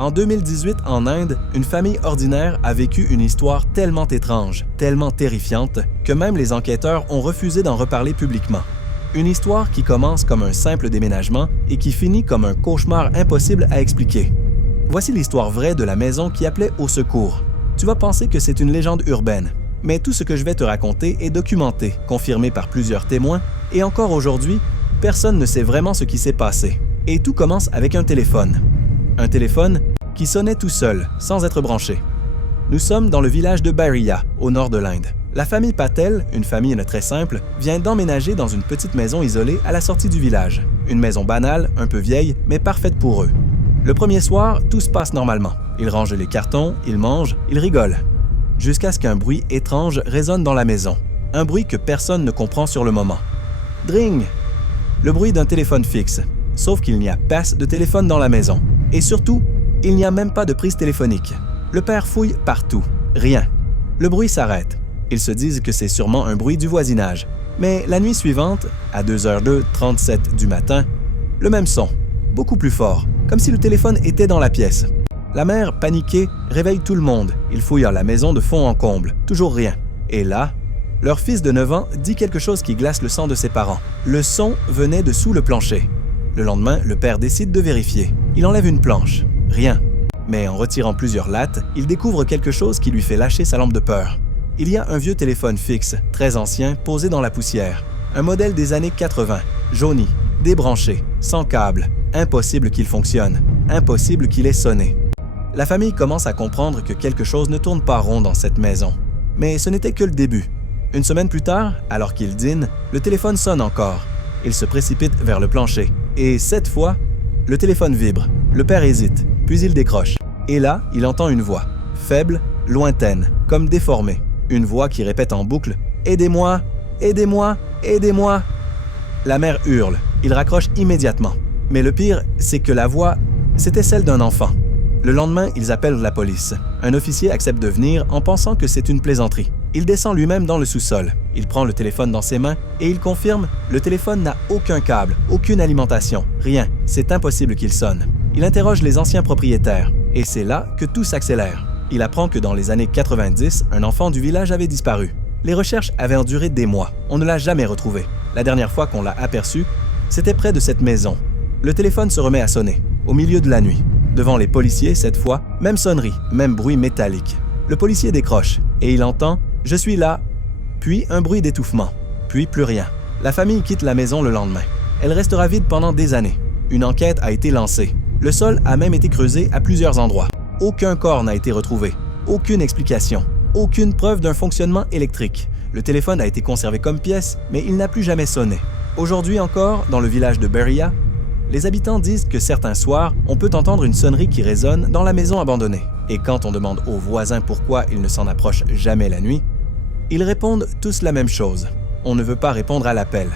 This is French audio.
En 2018, en Inde, une famille ordinaire a vécu une histoire tellement étrange, tellement terrifiante, que même les enquêteurs ont refusé d'en reparler publiquement. Une histoire qui commence comme un simple déménagement et qui finit comme un cauchemar impossible à expliquer. Voici l'histoire vraie de la maison qui appelait au secours. Tu vas penser que c'est une légende urbaine, mais tout ce que je vais te raconter est documenté, confirmé par plusieurs témoins, et encore aujourd'hui, personne ne sait vraiment ce qui s'est passé. Et tout commence avec un téléphone. Un téléphone qui sonnait tout seul, sans être branché. Nous sommes dans le village de Bairia, au nord de l'Inde. La famille Patel, une famille très simple, vient d'emménager dans une petite maison isolée à la sortie du village. Une maison banale, un peu vieille, mais parfaite pour eux. Le premier soir, tout se passe normalement. Ils rangent les cartons, ils mangent, ils rigolent. Jusqu'à ce qu'un bruit étrange résonne dans la maison. Un bruit que personne ne comprend sur le moment. Dring! Le bruit d'un téléphone fixe. Sauf qu'il n'y a pas de téléphone dans la maison. Et surtout, il n'y a même pas de prise téléphonique. Le père fouille partout. Rien. Le bruit s'arrête. Ils se disent que c'est sûrement un bruit du voisinage. Mais la nuit suivante, à 2h37 du matin, le même son, beaucoup plus fort, comme si le téléphone était dans la pièce. La mère, paniquée, réveille tout le monde. Ils fouillent la maison de fond en comble. Toujours rien. Et là, leur fils de 9 ans dit quelque chose qui glace le sang de ses parents. Le son venait de sous le plancher. Le lendemain, le père décide de vérifier. Il enlève une planche. Rien. Mais en retirant plusieurs lattes, il découvre quelque chose qui lui fait lâcher sa lampe de peur. Il y a un vieux téléphone fixe, très ancien, posé dans la poussière. Un modèle des années 80, jauni, débranché, sans câble. Impossible qu'il fonctionne. Impossible qu'il ait sonné. La famille commence à comprendre que quelque chose ne tourne pas rond dans cette maison. Mais ce n'était que le début. Une semaine plus tard, alors qu'ils dînent, le téléphone sonne encore. Il se précipite vers le plancher. Et cette fois, le téléphone vibre. Le père hésite, puis il décroche. Et là, il entend une voix, faible, lointaine, comme déformée. Une voix qui répète en boucle « Aidez-moi! Aidez-moi! Aidez-moi! » La mère hurle. Il raccroche immédiatement. Mais le pire, c'est que la voix, c'était celle d'un enfant. Le lendemain, ils appellent la police. Un officier accepte de venir en pensant que c'est une plaisanterie. Il descend lui-même dans le sous-sol. Il prend le téléphone dans ses mains et il confirme « Le téléphone n'a aucun câble, aucune alimentation, rien. C'est impossible qu'il sonne. » Il interroge les anciens propriétaires. Et c'est là que tout s'accélère. Il apprend que dans les années 90, un enfant du village avait disparu. Les recherches avaient duré des mois. On ne l'a jamais retrouvé. La dernière fois qu'on l'a aperçu, c'était près de cette maison. Le téléphone se remet à sonner, au milieu de la nuit. Devant les policiers, cette fois, même sonnerie, même bruit métallique. Le policier décroche et il entend « Je suis là », puis un bruit d'étouffement, puis plus rien. La famille quitte la maison le lendemain. Elle restera vide pendant des années. Une enquête a été lancée. Le sol a même été creusé à plusieurs endroits. Aucun corps n'a été retrouvé. Aucune explication. Aucune preuve d'un fonctionnement électrique. Le téléphone a été conservé comme pièce, mais il n'a plus jamais sonné. Aujourd'hui encore, dans le village de Bairia, les habitants disent que certains soirs, on peut entendre une sonnerie qui résonne dans la maison abandonnée. Et quand on demande aux voisins pourquoi ils ne s'en approchent jamais la nuit, ils répondent tous la même chose. On ne veut pas répondre à l'appel.